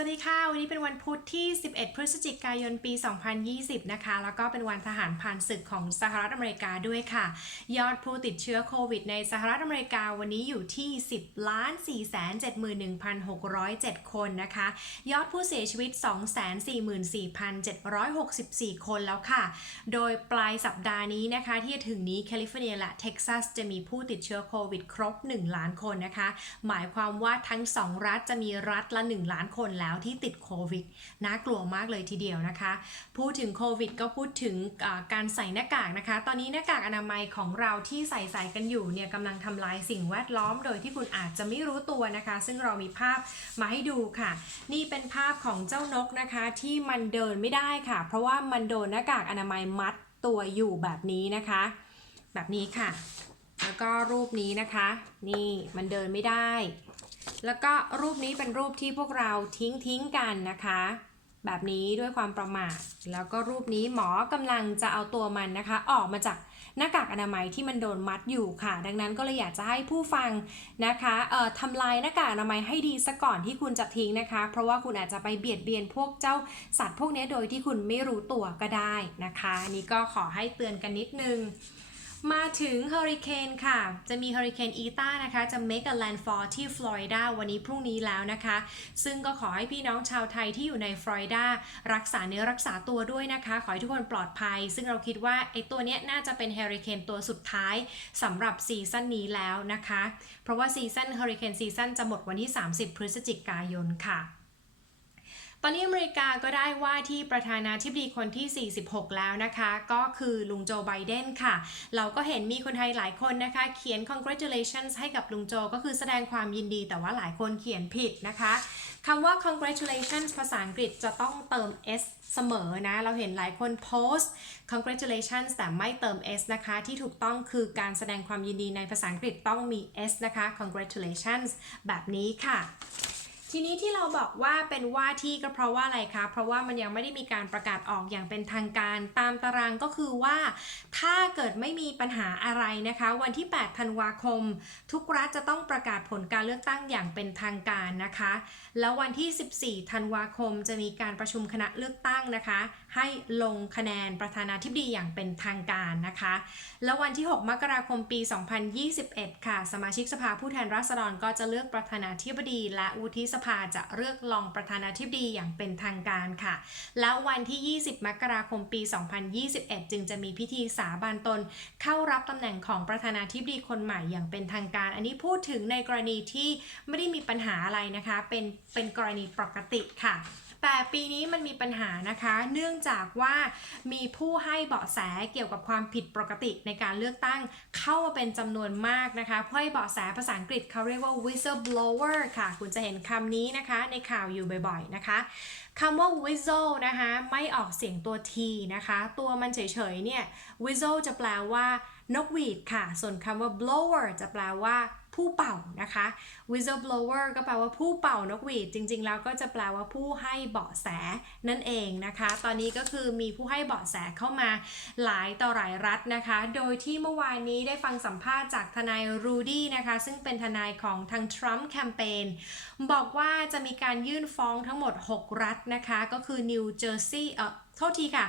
สวัสดีค่ะ วันนี้เป็นวันพุธที่ 11 พฤศจิกายนปี 2020 นะคะ แล้วก็เป็นวันทหารผ่านศึกของสหรัฐอเมริกาด้วยค่ะ ยอดผู้ติดเชื้อโควิดในสหรัฐอเมริกาวันนี้อยู่ที่ 10ล้าน471,607 คนนะคะ ยอดผู้เสียชีวิต 244,764 คนแล้วค่ะ โดยปลายสัปดาห์นี้นะคะ ที่จะถึงนี้แคลิฟอร์เนียและเท็กซัสจะมีผู้ติดเชื้อโควิดครบ 1 ล้านคนนะคะ หมายความว่าทั้ง 2 รัฐจะมีรัฐละ 1 ล้านคนแล้วที่ติดโควิดน่ากลัวมากเลยทีเดียวนะคะ พูดถึงโควิดก็พูดถึงการใส่หน้ากากนะคะ ตอนนี้หน้ากากอนามัยของเราที่ใส่ใส่กันอยู่เนี่ยกำลังทำลายสิ่งแวดล้อมโดยที่คุณอาจจะไม่รู้ตัวนะคะ ซึ่งเรามีภาพมาให้ดูค่ะ นี่เป็นภาพของเจ้านกนะคะที่มันเดินไม่ได้ค่ะ เพราะว่ามันโดนหน้ากากอนามัยมัดตัวอยู่แบบนี้นะคะ แบบนี้ค่ะ แล้วก็รูปนี้นะคะ นี่มันเดินไม่ได้ แล้วก็รูปนี้เป็นรูปที่พวกเราทิ้งทิ้งกันนะคะ แบบนี้ด้วยความประมาทแล้วก็รูปนี้หมอกำลังจะเอาตัวมันนะคะ ออกมาจากหน้ากากอนามัยที่มันโดนมัดอยู่ค่ะ ดังนั้นก็เลยอยากจะให้ผู้ฟังนะคะเอ่อทำลายหน้ากากอนามัยให้ดีซะก่อนที่คุณจะทิ้งนะคะ เพราะว่าคุณอาจจะไปเบียดเบียนพวกเจ้าสัตว์พวกนี้โดยที่คุณไม่รู้ตัวก็ได้นะคะ นี่ก็ขอให้เตือนกันนิดนึง มาถึงเฮอริเคนค่ะ จะมีเฮอริเคนอีตานะคะ จะ make a landfall ที่ฟลอริดาวันนี้พรุ่งนี้แล้วนะคะ ซึ่งก็ขอให้พี่น้องชาวไทยที่อยู่ในฟลอริดารักษาเนื้อรักษาตัวด้วยนะคะ ขอให้ทุกคนปลอดภัย ซึ่งเราคิดว่าไอ้ตัวเนี้ยน่าจะเป็นเฮอริเคนตัวสุดท้ายสำหรับซีซั่นนี้แล้วนะคะ เพราะว่าซีซั่นเฮอริเคนซีซั่นจะหมดวันที่ 30 พฤศจิกายนค่ะ ตอนนี้อเมริกาก็ได้ว่าที่ประธานาธิบดีคนที่ 46 แล้วนะคะ ก็คือลุงโจไบเดนค่ะ เราก็เห็นมีคนไทยหลายคนนะคะ เขียน congratulations ให้กับลุงโจก็คือแสดงความยินดีแต่ว่าหลายคนเขียนผิดนะคะคำว่า congratulations ภาษาอังกฤษจะต้องเติม s เสมอนะ เราเห็นหลายคนโพสต์ congratulations แต่ไม่เติม s นะคะ ที่ถูกต้องคือการแสดงความยินดีในภาษาอังกฤษต้องมี s นะคะ congratulations แบบนี้ค่ะ ทีนี้ที่เราบอกว่าเป็นว่าที่ก็เพราะว่าอะไรคะ เพราะว่ามันยังไม่ได้มีการประกาศออกอย่างเป็นทางการตามตารางก็คือว่า ถ้าเกิดไม่มีปัญหาอะไรนะคะ วันที่ 8 ธันวาคม ทุกรัฐจะต้องประกาศผลการเลือกตั้งอย่างเป็นทางการนะคะ แล้ววันที่ 14 ธันวาคมจะมีการประชุมคณะเลือกตั้งนะคะให้ลงคะแนนประธานาธิบดีอย่างเป็นทางการนะคะ แล้ววันที่ 6 มกราคมปี 2021 ค่ะ สมาชิกสภาผู้แทนราษฎรก็จะเลือกประธานาธิบดี และวุฒิสภาจะเลือกรองประธานาธิบดีอย่างเป็นทางการค่ะ แล้ววันที่ 20 มกราคมปี 2021 จึงจะมีพิธีสาบานตน เข้ารับตำแหน่งของประธานาธิบดีคนใหม่อย่างเป็นทางการ อันนี้พูดถึงในกรณีที่ไม่ได้มีปัญหาอะไรนะคะ เป็นเป็นกรณีปกติค่ะ แต่ปีนี้มันมีปัญหานะคะ เนื่องจากว่ามีผู้ให้เบาะแสเกี่ยวกับความผิดปกติในการเลือกตั้งเข้ามาเป็นจำนวนมากนะคะผู้ให้เบาะแสภาษาอังกฤษเขาเรียกว่า whistleblower ค่ะ คุณจะเห็นคำนี้นะคะในข่าวอยู่บ่อยๆนะคะคำว่า whistle นะคะไม่ออกเสียงตัว t นะคะ ตัวมันเฉยๆเนี่ย whistle จะแปลว่านกหวีดค่ะ ส่วนคำว่า blower จะแปลว่า ผู้เป่านะคะ whistleblower ก็แปลว่าผู้เป่านกหวีด จริง ๆ แล้วก็จะแปลว่าผู้ให้เบาะแสนั่นเองนะคะ ตอนนี้ก็คือมีผู้ให้เบาะแสเข้ามาหลายต่อหลายรัฐนะคะ โดยที่เมื่อวานนี้ได้ฟังสัมภาษณ์จากทนายรูดี้นะคะ ซึ่งเป็นทนายของทาง Trump Campaign บอกว่าจะมีการยื่นฟ้องทั้งหมด 6 รัฐนะคะ ก็คือนิวเจอร์ซีย์เอ่อโทษทีค่ะ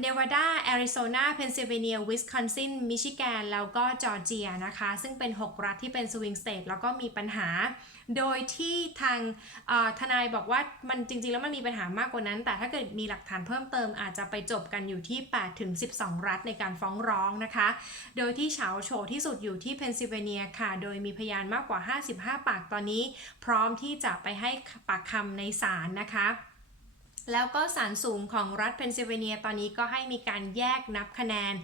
เนวาดาแอริโซนาเพนซิลเวเนียวิสคอนซินมิชิแกนแล้วก็จอร์เจียนะคะ ซึ่งเป็น 6 รัฐที่เป็นสวิงสเตทแล้วก็มีปัญหา โดยที่ทางทนายบอกว่ามันจริง ๆ แล้วมันมีปัญหามากกว่านั้น แต่ถ้าเกิดมีหลักฐานเพิ่มเติมอาจจะไปจบกันอยู่ที่ 8 ถึง 12 รัฐในการฟ้องร้องนะคะ โดยที่เฉาโฉที่สุดอยู่ที่เพนซิลเวเนียค่ะ โดยมีพยานมากกว่า 55 ปากตอนนี้ พร้อมที่จะไปให้ปากคำในศาลนะคะ แล้วก็ศาลสูงของรัฐเพนซิลเวเนีย ตอนนี้ก็ให้มีการแยกนับคะแนน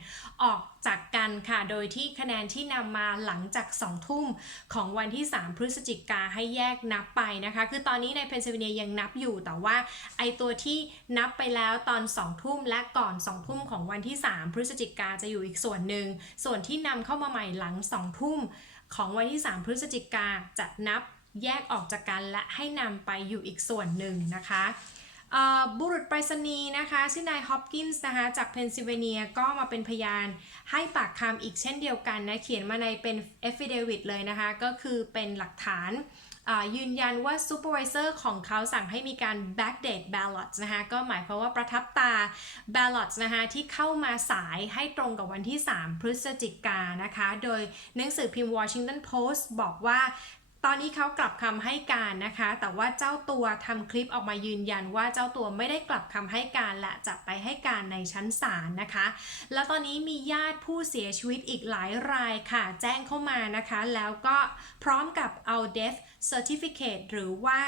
ออกจากกันค่ะ โดยที่คะแนนที่นำมาหลังจาก2ทุ่มของวันที่ 3 พฤศจิกาให้แยกนับไปนะคะ คือตอนนี้ในเพนซิลเวเนียยังนับอยู่ แต่ว่าไอตัวที่นับไปแล้วตอน 2 ทุ่มและก่อน 2 ทุ่มของวันที่ 3 พฤศจิกาจะอยู่อีกส่วนหนึ่ง ส่วนที่นำเข้ามาใหม่หลัง 2 ทุ่มของวันที่ 3 พฤศจิกาจะนับแยกออกจากกันและให้นำไปอยู่อีกส่วนหนึ่งนะคะ บุรุษไปรษณีย์นะคะชื่อนายฮอปกินส์นะคะจากเพนซิลเวเนียก็มาเป็นพยานให้ปากคำอีกเช่นเดียวกันนะเขียนมาในเป็น affidavit เลยนะคะก็คือเป็นหลักฐานยืนยันว่า supervisor ของเขาสั่งให้มีการ backdate ballots นะคะก็หมายความว่าประทับตา ballots นะคะที่เข้ามาสายให้ตรงกับวันที่ 3 พฤศจิกานนะคะ โดยหนังสือพิมพ์ Washington Post บอกว่า ตอนนี้เขากลับคำให้การนะคะ แต่ว่าเจ้าตัวทำคลิปออกมายืนยันว่าเจ้าตัวไม่ได้กลับคำให้การและจะไปให้การในชั้นศาลนะคะ แล้วตอนนี้มีญาติผู้เสียชีวิตอีกหลายรายค่ะ แจ้งเข้ามานะคะ แล้วก็พร้อมกับเอา death certificate หรือว่า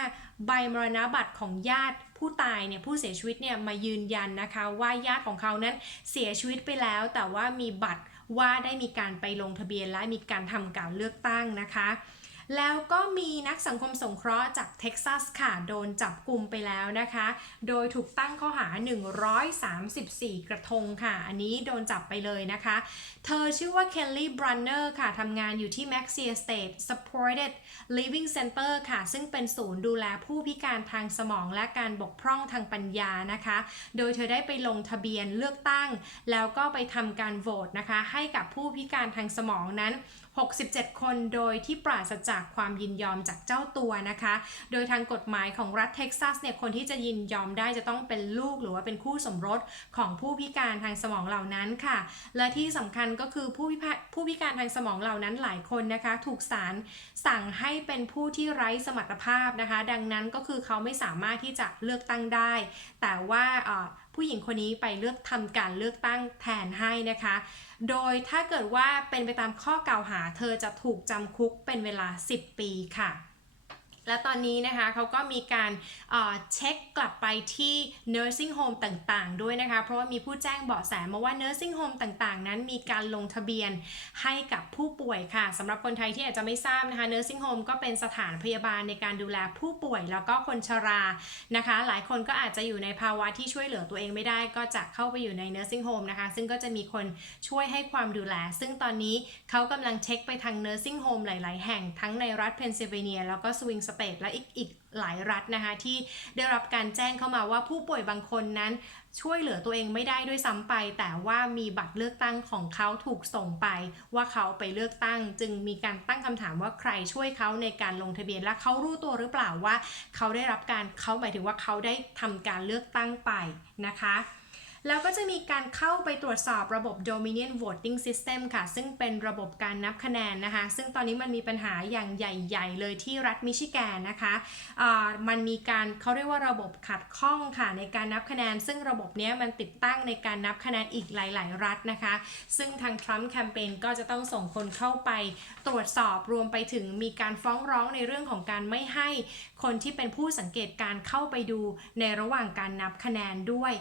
ใบมรณบัตรของญาติผู้ตายเนี่ยผู้เสียชีวิตเนี่ยมายืนยันนะคะว่าญาติของเขานั้นเสียชีวิตไปแล้ว แต่ว่ามีบัตรว่าได้มีการไปลงทะเบียนและมีการทำการเลือกตั้งนะคะ แล้วก็มีนักสังคมสงเคราะห์จากเท็กซัสค่ะ โดนจับกลุ่มไปแล้วนะคะ โดยถูกตั้งข้อหา 134 กระทงค่ะ อันนี้โดนจับไปเลยนะคะ เธอชื่อว่าเคลลี่บรันเนอร์ค่ะทำงานอยู่ที่ Maxia State Supported Living Center ค่ะ ซึ่งเป็นศูนย์ดูแลผู้พิการทางสมองและการบกพร่องทางปัญญานะคะ โดยเธอได้ไปลงทะเบียนเลือกตั้ง แล้วก็ไปทำการโหวตนะคะ ให้กับผู้พิการทางสมองนั้น 67 คนโดยที่ปราศจากความยินยอมจากเจ้าตัวนะคะ โดยทางกฎหมายของรัฐเท็กซัสเนี่ยคนที่จะยินยอมได้จะต้องเป็นลูกหรือว่าเป็นคู่สมรสของผู้พิการทางสมองเหล่านั้นค่ะ และที่สำคัญก็คือผู้พิพาผู้พิการทางสมองเหล่านั้นหลายคนนะคะ ถูกศาลสั่งให้เป็นผู้ที่ไร้สมรรถภาพนะคะ ดังนั้นก็คือเขาไม่สามารถที่จะเลือกตั้งได้ แต่ว่าผู้หญิงคนนี้ไปเลือกทำการเลือกตั้งแทนให้นะคะ โดยถ้าเกิดว่าเป็นไปตามข้อกล่าวหา เธอจะถูกจำคุกเป็นเวลา 10 ปีค่ะ และตอนนี้นะคะเขาก็มีการเช็คกลับไปที่ nursing home ต่างๆ ด้วยนะคะ เพราะว่ามีผู้แจ้งเบาะแสมาว่า nursing home ต่างๆ นั้นมีการลงทะเบียนให้กับผู้ป่วยค่ะสำหรับคนไทยที่อาจจะไม่ทราบนะคะ nursing home ก็เป็นสถานพยาบาลในการดูแลผู้ป่วย แล้วก็คนชรานะคะ หลายคนก็อาจจะอยู่ในภาวะที่ช่วยเหลือตัวเองไม่ได้ ก็จะเข้าไปอยู่ใน nursing home นะคะ ซึ่งก็จะมีคนช่วยให้ความดูแล ซึ่งตอนนี้เขากำลังเช็คไปทาง nursing home หลาย ๆ แห่งทั้งในรัฐเพนซิลเวเนียแล้วก็สวิงสเตทและอีกอีกหลายรัฐนะคะที่ได้รับการแจ้งเข้ามาว่าผู้ป่วยบางคนนั้นช่วยเหลือตัวเองไม่ได้ด้วยซ้ำไป แต่ว่ามีบัตรเลือกตั้งของเขาถูกส่งไป ว่าเขาไปเลือกตั้ง จึงมีการตั้งคำถามว่าใครช่วยเขาในการลงทะเบียนและเขารู้ตัวหรือเปล่าว่า เขาได้รับการเขาหมายถึงว่าเขาได้ทำการเลือกตั้งไปนะคะ แล้วก็จะมีการเข้าไปตรวจสอบระบบ Dominion Voting System ค่ะ ซึ่งเป็นระบบการนับคะแนนนะคะ ซึ่งตอนนี้มันมีปัญหาอย่างใหญ่ ๆ เลยที่รัฐมิชิแกนนะคะมันมีการเขาเรียกว่าระบบขัดข้องค่ะในการนับคะแนน ซึ่งระบบเนี้ยมันติดตั้งในการนับคะแนนอีกหลาย ๆ รัฐนะคะ ซึ่งทางทรัมป์แคมเปญก็จะต้องส่งคนเข้าไปตรวจสอบรวมไปถึงมีการฟ้องร้องในเรื่องของการไม่ให้คนที่เป็นผู้สังเกตการเข้าไปดูในระหว่างการนับคะแนนด้วย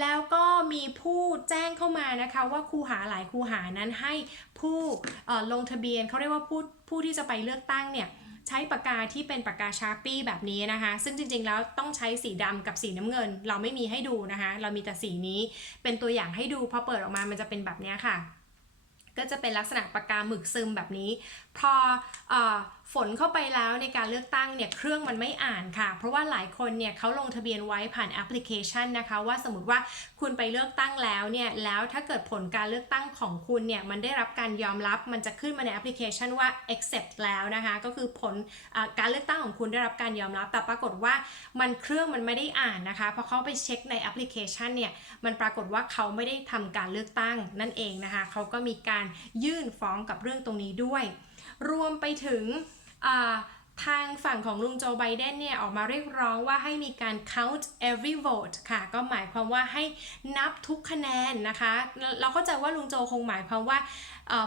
แล้วก็็มีผู้แจ้งเข้ามานะคะว่าครูหาหลายครูหานั้นให้ผู้ลงทะเบียนเขาเรียกว่าผู้ผู้ที่จะไปเลือกตั้งเนี่ยใช้ปากกาที่เป็นปากกาชาร์ปี้แบบนี้นะคะ ซึ่งจริงๆแล้วต้องใช้สีดำกับสีน้ำเงิน เราไม่มีให้ดูนะคะ เรามีแต่สีนี้เป็นตัวอย่างให้ดูพอเปิดออกมามันจะเป็นแบบนี้ค่ะ ก็จะเป็นลักษณะปากกาหมึกซึมแบบนี้ พออ ฝนเข้าไปแล้วในการเลือกตั้งเนี่ยเครื่องมันไม่อ่านค่ะ เพราะว่าหลายคนเนี่ยเขาลงทะเบียนไว้ผ่านแอปพลิเคชันนะคะว่าสมมติว่าคุณไปเลือกตั้งแล้วเนี่ยแล้วถ้าเกิดผลการเลือกตั้งของคุณเนี่ยมันได้รับการยอมรับมันจะขึ้นมาในแอปพลิเคชันว่า accept แล้วนะคะก็คือผลอการเลือกตั้งของคุณได้รับการยอมรับ แต่ปรากฏว่ามันเครื่องมันไม่ได้อ่านนะคะพอเขาไปเช็คในแอปพลิเคชันเนี่ยมันปรากฏว่าเขาไม่ได้ทำการเลือกตั้งนั่นเองนะคะเขาก็มีการยื่นฟ้องกับเรื่องตรงนี้ด้วย รวมไปถึง ทางฝั่งของลุงโจไบเดนเนี่ย ออกมาเรียกร้องว่าให้มีการ count every vote ค่ะ ก็หมายความว่าให้นับทุกคะแนนนะคะ เราเข้าใจว่าลุงโจคงหมายความว่า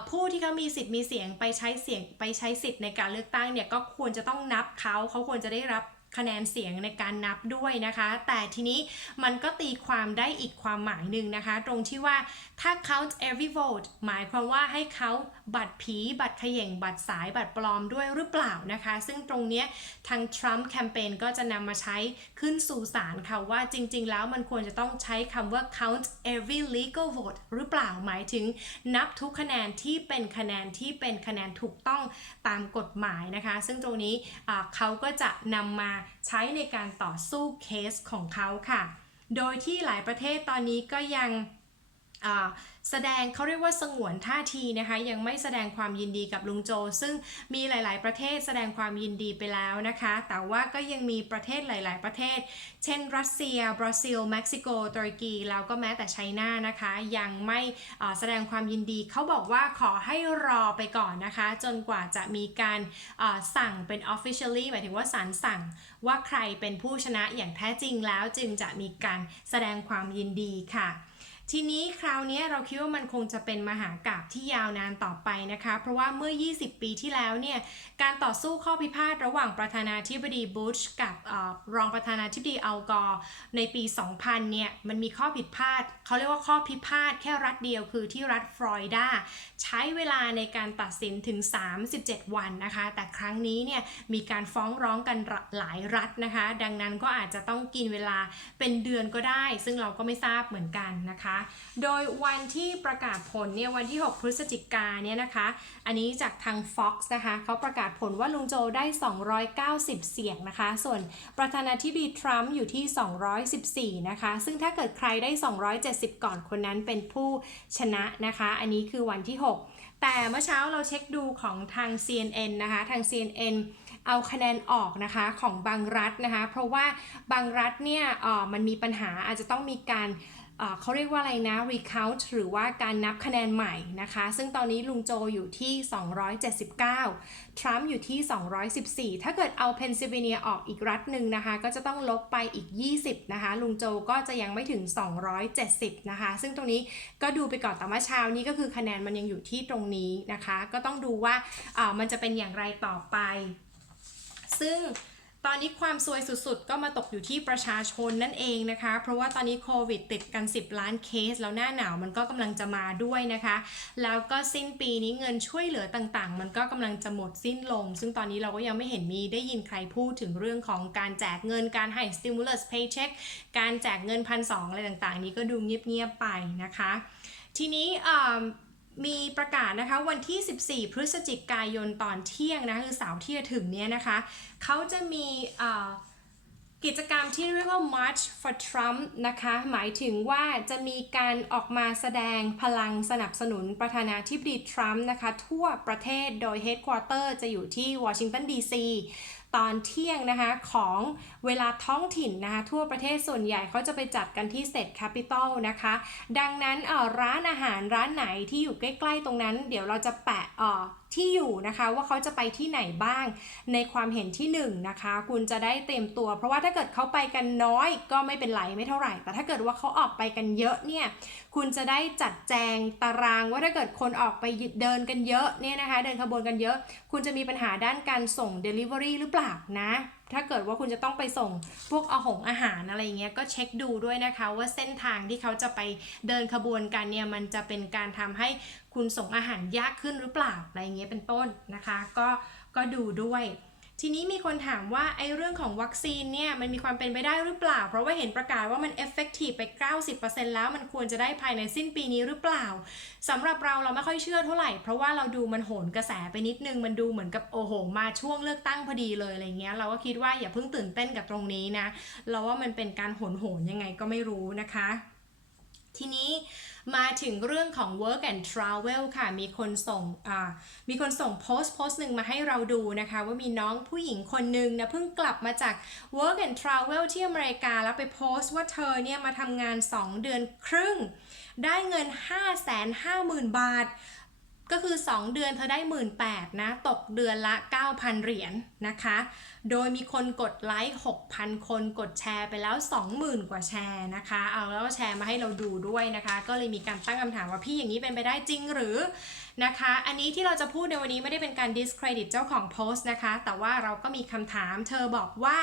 ผู้ที่เขามีสิทธิ์มีเสียงไปใช้เสียงไปใช้สิทธิ์ในการเลือกตั้งเนี่ย ก็ควรจะต้องนับเขาเขาควรจะได้รับคะแนนเสียงในการนับด้วยนะคะ แต่ทีนี้มันก็ตีความได้อีกความหมายหนึ่งนะคะ ตรงที่ว่าถ้า count every vote หมายความว่าให้เขา บัตรผีบัตรเขย่งบัตรสายบัตรปลอมด้วยหรือเปล่านะคะ ซึ่งตรงนี้ทาง Trump แคมเปญก็จะนำมาใช้ขึ้นสู่ศาลค่ะว่าจริง ๆ แล้วมันควรจะต้องใช้คำว่า count every legal vote หรือเปล่าหมายถึงนับทุกคะแนนที่เป็นคะแนนที่เป็นคะแนนถูกต้องตามกฎหมายนะคะ ซึ่งตรงนี้เขาก็จะนำมาใช้ในการต่อสู้เคสของเขาค่ะ โดยที่หลายประเทศตอนนี้ก็ยังอ่า แสดงเขาเรียกว่าสงวนท่าทีนะคะ ยังไม่แสดงความยินดีกับลุงโจ ซึ่งมีหลาย ๆ ประเทศแสดงความยินดีไปแล้วนะคะ แต่ว่าก็ยังมีประเทศหลาย ๆ ประเทศ เช่น รัสเซีย บราซิล เม็กซิโกตุรกีแล้วก็แม้แต่ไชน่านะคะ ยังไม่แสดงความยินดีเขาบอกว่าขอให้รอไปก่อนนะคะ จนกว่าจะมีการสั่งเป็น officially หมายถึงว่าศาลสั่งว่าใครเป็นผู้ชนะอย่างแท้จริงแล้วจึงจะมีการแสดงความยินดีค่ะ ทีนี้คราวนี้เราคิดว่ามันคงจะเป็นมหากาบที่ยาวนานต่อไปนะคะ เพราะว่าเมื่อ 20 ปีที่แล้วเนี่ย การต่อสู้ข้อพิพาทระหว่างประธานาธิบดีบุชกับอรองประธานาธิบดีอัลกอร์ในปี 2000 เนี่ย มันมีข้อผิดพลาด เขาเรียกว่าข้อพิพาทแค่รัฐเดียวคือที่รัฐฟลอริดา ใช้เวลาในการตัดสินถึง 37 วันนะคะ แต่ครั้งนี้เนี่ยมีการฟ้องร้องกันหลายรัฐนะคะ ดังนั้นก็อาจจะต้องกินเวลาเป็นเดือนก็ได้ ซึ่งเราก็ไม่ทราบเหมือนกันนะคะโดยวันที่ประกาศผลเนี่ยวันที่ 6 พฤศจิกาเนี่ยนะคะ อันนี้จากทาง Fox นะคะเขาประกาศผลว่าลุงโจได้ 290 เสียงนะคะ ส่วนประธานาธิบดีทรัมป์อยู่ที่ 214 นะคะ ซึ่งถ้าเกิดใครได้ 270 ก่อนคนนั้นเป็นผู้ชนะนะคะ อันนี้คือวันที่ 6 แต่เมื่อเช้าเราเช็คดูของทาง CNN นะคะ ทาง CNN เอาคะแนนออกนะคะของบางรัฐนะคะ เพราะว่าบางรัฐเนี่ยออมันมีปัญหาอาจจะต้องมีการ เขาเรียกว่าอะไรนะ recount หรือว่าการนับคะแนนใหม่นะคะ ซึ่งตอนนี้ลุงโจอยู่ที่ 279 ทรัมป์อยู่ที่ 214 ถ้าเกิดเอาเพนซิลเวเนียออกอีกรัฐหนึ่งนะคะ ก็จะต้องลบไปอีก 20 นะคะ ลุงโจก็จะยังไม่ถึง 270 นะคะ ซึ่งตรงนี้ก็ดูไปก่อนแต่ว่าเช้านี้ก็คือคะแนนมันยังอยู่ที่ตรงนี้นะคะ ก็ต้องดูว่ามันจะเป็นอย่างไรต่อไป ซึ่ง ตอนนี้ความซวยสุดๆ ก็มาตกอยู่ที่ประชาชนนั่นเองนะคะ เพราะว่าตอนนี้โควิดติดกัน 10 ล้านเคส แล้วหน้าหนาวมันก็กำลังจะมาด้วยนะคะ แล้วก็สิ้นปีนี้เงินช่วยเหลือต่างๆ มันก็กำลังจะหมดสิ้นลง ซึ่งตอนนี้เราก็ยังไม่เห็นมีได้ยินใครพูดถึงเรื่องของการแจกเงินการให้ stimulus paycheck การแจกเงินพันสองอะไรต่างๆ นี้ก็ดูเงียบๆไปนะคะ ทีนี้ มีประกาศนะคะวันที่ 14 พฤศจิกายนตอนเที่ยงนะคือเสาร์ที่จะถึงเนี้ยนะคะเขาจะมีกิจกรรมที่เรียกว่า March for Trump นะคะหมายถึงว่าจะมีการออกมาแสดงพลังสนับสนุนประธานาธิบดีทรัมป์นะคะทั่วประเทศโดย Headquarter จะอยู่ที่วอชิงตันดีซี ตอนเที่ยงนะคะของเวลาท้องถิ่นนะคะทั่วประเทศส่วนใหญ่เขาจะไปจัดกันที่เซตแคปิตอลนะคะ ดังนั้นอ่อร้านอาหารร้านไหนที่อยู่ใกล้ ๆ ตรงนั้น เดี๋ยวเราจะแปะอ่อ ที่อยู่นะคะว่าเขาจะไปที่ไหนบ้าง ในความเห็นที่1นงนะคะ คุณจะได้เตรียมตัว เพราะว่าถ้าเกิดเขาไปกันน้อยก็ไม่เป็นไรไม่เท่าไหร่ แต่ถ้าเกิดว่าเขาออกไปกันเยอะเนี่ยคุณจะได้จัดแจงตารางว่าถ้าเกิดคนออกไปเดินกันเยอะเนี่ยนะคะ เดินขบวนกันเยอะ คุณจะมีปัญหาด้านการส่ง Delivery หรือเปล่านะถ้าเกิดว่าคุณจะต้องไปส่งพวกอาหงอาหารอะไรเงี้ยก็เช็คดูด้วยนะคะ ว่าเส้นทางที่เขาจะไปเดินขบวนกันเนี่ยมันจะเป็นการทำให้คุณส่งอาหารยากขึ้นหรือเปล่าอะไรเงี้ยเป็นต้นนะคะ ก็ก็ดูด้วย ทีนี้มีคนถามว่าไอ้เรื่องของวัคซีนเนี่ยมันมีความเป็นไปได้หรือเปล่า เพราะว่าเห็นประกาศว่ามัน effective ไป 90%แล้วมันควรจะได้ภายในสิ้นปีนี้หรือเปล่าสำหรับเราเราไม่ค่อยเชื่อเท่าไหร่ เพราะว่าเราดูมันโหนกระแสไปนิดนึง มันดูเหมือนกับโอ้โห มาช่วงเลือกตั้งพอดีเลยอะไรเงี้ยเราก็คิดว่าอย่าเพิ่งตื่นเต้นกับตรงนี้นะ เราว่ามันเป็นการโหนโหนยังไงก็ไม่รู้นะคะ ทีนี้ มาถึงเรื่องของ work and travel ค่ะ มีคนส่งมีคนส่งโพสต์โพสต์หนึ่งมาให้เราดูนะคะ ว่ามีน้องผู้หญิงคนหนึ่งนะเพิ่งกลับมาจาก work and travel ที่อเมริกาแล้วไปโพสต์ว่าเธอเนี่ยมาทำงาน 2 เดือนครึ่ง ได้เงิน 550,000 บาทก็คือ 2 เดือนเธอได้ 18,000นะ ตกเดือนละ 9,000 เหรียญนนะคะ โดยมีคนกดไลค์ 6,000 คนกดแชร์ไปแล้ว 20,000 กว่าแชร์นะคะ เอาแล้วก็แชร์มาให้เราดูด้วยนะคะ ก็เลยมีการตั้งคำถามว่าพี่อย่างนี้เป็นไปได้จริงหรือนะคะ อันนี้ที่เราจะพูดในวันนี้ไม่ได้เป็นการ discredit เจ้าของโพสต์นะคะ แต่ว่าเราก็มีคำถาม เธอบอกว่า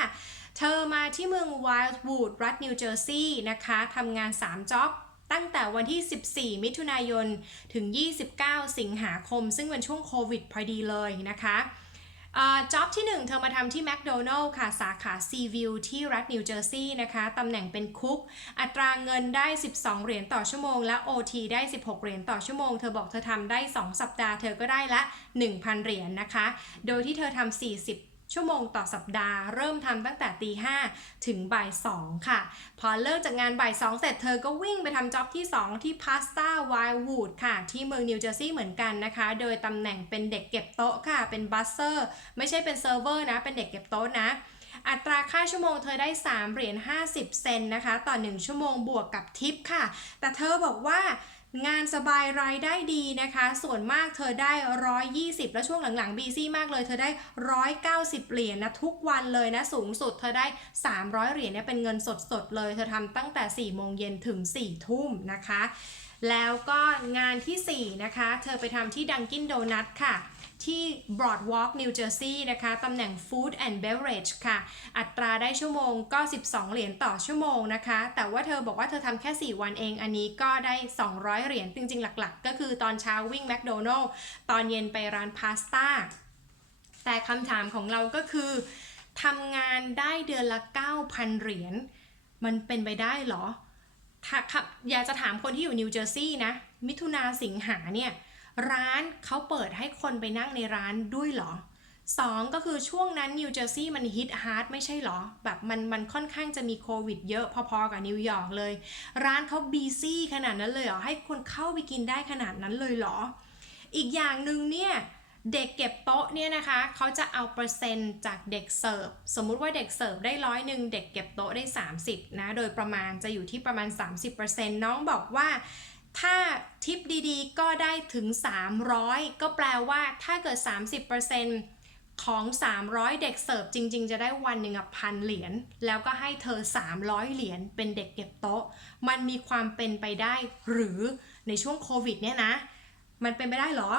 เธอมาที่เมือง Wildwood รัฐนิวเจอร์ซีย์นะคะทำงาน 3 จ็อบตั้งแต่วันที่ 14 มิถุนายน ถึง 29 สิงหาคม ซึ่งเป็นช่วงโควิดพอดีเลยนะคะ จ็อบที่ 1 เธอมาทำที่แมคโดนัลล์ค่ะ สาขาซีวิวที่รัฐนิวเจอร์ซีย์นะคะตำแหน่งเป็นคุก อัตราเงินได้ 12 เหรียญต่อชั่วโมง และ OT ได้ 16 เหรียญต่อชั่วโมง เธอบอกเธอทำได้ 2 สัปดาห์ เธอก็ได้ละ 1,000 เหรียญนะคะ โดยที่เธอทำ40 ชั่วโมงต่อสัปดาห์ เริ่มทำตั้งแต่ตีห้าถึงบ่ายสองค่ะ พอเลิกจากงานบ่ายสองเสร็จเธอก็วิ่งไปทำจ็อบที่ 2 ที่พาสต้าไวล์วูดค่ะ ที่เมืองนิวเจอร์ซีย์เหมือนกันนะคะ โดยตำแหน่งเป็นเด็กเก็บโต๊ะค่ะ เป็นบัสเซอร์ ไม่ใช่เป็นเซิร์ฟเวอร์นะ เป็นเด็กเก็บโต๊ะนะอัตราค่าชั่วโมงเธอได้ 3 เหรียญ50 เซนนะคะ ต่อ 1 ชั่วโมงบวกกับทิปค่ะ แต่เธอบอกว่า งานสบายรายได้ดีนะคะ ส่วนมากเธอได้ 120 แล้วช่วงหลังๆบีซี่มากเลยเธอได้ 190 เหรียญนะทุกวันเลยนะ สูงสุดเธอได้ 300 เหรียญเนี่ยเป็นเงินสดๆเลย เธอทำตั้งแต่ 4 โมงเย็นถึง 4 ทุ่มนะคะ แล้วก็งานทีสี่4 นะคะ เธอไปทำที่ดังกินโดนัทค่ะ ที่ Broadwalk New Jersey นะคะตำแหน่ง Food and Beverage ค่ะ อัตราได้ชั่วโมงก็ 12 เหรียญต่อชั่วโมงนะคะ แต่ว่าเธอบอกว่าเธอทำแค่ 4 วันเอง อันนี้ก็ได้ 200 เหรียญ จริง ๆ หลักๆ ก็คือตอนเช้าวิ่งแมคโดนัลล์ตอนเย็นไปร้านพาสต้า แต่คำถามของเราก็คือทำงานได้เดือนละ 9,000 เหรียญ มันเป็นไปได้เหรอถ้าอยากจะถามคนที่อยู่นิวเจอร์ซีย์นะ มิถุนาสิงหาเนี่ย ร้านเขาเปิดให้คนไปนั่งในร้านด้วยเหรอสองก็คือช่วงนั้นนิวเจอร์ซีย์มันฮิตฮาร์ดไม่ใช่เหรอ แบบมันมันค่อนข้างจะมีโควิดเยอะพอๆกับนิวยอร์กเลย ร้านเขาบีซี่ขนาดนั้นเลยเหรอ ให้คนเข้าไปกินได้ขนาดนั้นเลยเหรอ อีกอย่างหนึ่งเนี่ยเด็กเก็บโต๊ะเนี่ยนะคะเขาจะเอาเปอร์เซ็นต์จากเด็กเสิร์ฟสมมุติว่าเด็กเสิร์ฟได้ร้อยหนึ่งเด็กเก็บโต๊ะได้ 30นะโดยประมาณจะอยู่ที่ประมาณ 30%น้องบอกว่า ถ้าทิปดีๆ ก็ได้ถึง 300 ก็แปลว่าถ้าเกิด 30%ของ 300 เด็กเสิร์ฟจริง ๆ จะได้วันหนึ่งพันเหรียญแล้วก็ให้เธอ 300 เหรียญเป็นเด็กเก็บโต๊ะ มันมีความเป็นไปได้หรือในช่วงโควิดเนี่ยนะ มันเป็นไปได้หรอ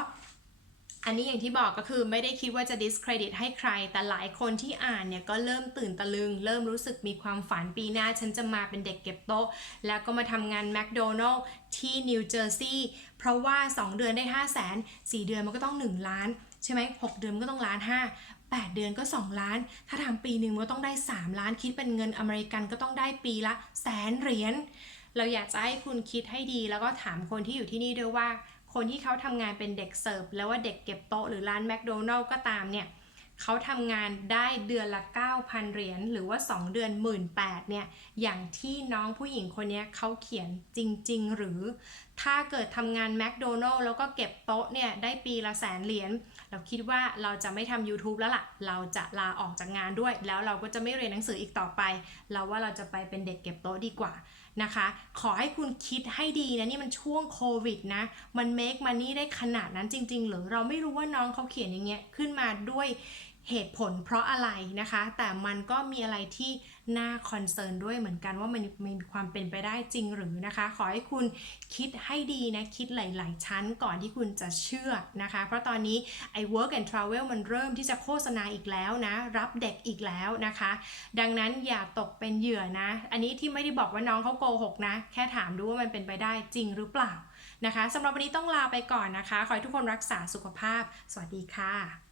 อันนี้อย่างที่บอกก็คือไม่ได้คิดว่าจะ discredit ให้ใคร แต่หลายคนที่อ่านเนี่ยก็เริ่มตื่นตะลึง เริ่มรู้สึกมีความฝันปีหน้า ฉันจะมาเป็นเด็กเก็บโต๊ะ แล้วก็มาทำงานแมคโดนัลล์ที่นิวเจอร์ซีย์เพราะว่า 2 เดือนได้ 5 0 0 0 0 0 4เดือนมันก็ต้อง 1 ล้าน ใช่ไหม6เดือนก็ต้องล้าน5 8เดือนก็ 2 ล้าน ถ้าทำปีหนึ่งมันก็ต้องได้ 3 ล้านคิดเป็นเงินอเมริกันก็ต้องได้ปีละแสนเหรียญเราอยากจะให้คุณคิดให้ดีแล้วก็ถามคนที่อยู่ที่นี่ด้วยว่า คนที่เขาทำงานเป็นเด็กเสิร์ฟแล้วว่าเด็กเก็บโต๊ะหรือร้านแมคโดนัลล์ก็ตามเนี่ยเขาทำงานได้เดือนละ 9,000 เหรียญหรือว่า 2 เดือน 1 8ื่นเนี่ยอย่างที่น้องผู้หญิงคนนี้เขาเขียนจริง ๆ หรือ ถ้าเกิดทำงานแมคโดนัลล์แล้วก็เก็บโต๊ะเนี่ยได้ปีละแสนเหรียญเราคิดว่าเราจะไม่ทำ YouTube แล้วล่ะ เราจะลาออกจากงานด้วย แล้วเราก็จะไม่เรียนหนังสืออีกต่อไป เราว่าเราจะไปเป็นเด็กเก็บโต๊ะดีกว่า นะคะ ขอให้คุณคิดให้ดีนะนี่มันช่วงโควิดนะ มัน make money ได้ขนาดนั้นจริง ๆ หรือเราไม่รู้ว่าน้องเขาเขียนอย่างเงี้ยขึ้นมาด้วยเหตุผลเพราะอะไรนะคะ แต่มันก็มีอะไรที่ น่าคอนเซิร์นด้วยเหมือนกันว่ามันมีความเป็นไปได้จริงหรือนะคะ ขอให้คุณคิดให้ดีนะคิดหลาย ๆ ชั้นก่อนที่คุณจะเชื่อนะคะ เพราะตอนนี้ไอ้ work and travel มันเริ่มที่จะโฆษณาอีกแล้วนะ รับเด็กอีกแล้วนะคะ ดังนั้นอย่าตกเป็นเหยื่อนะ อันนี้ที่ไม่ได้บอกว่าน้องเขาโกหกนะ แค่ถามดูว่ามันเป็นไปได้จริงหรือเปล่านะคะสำหรับวันนี้ต้องลาไปก่อนนะคะ ขอให้ทุกคนรักษาสุขภาพ สวัสดีค่ะ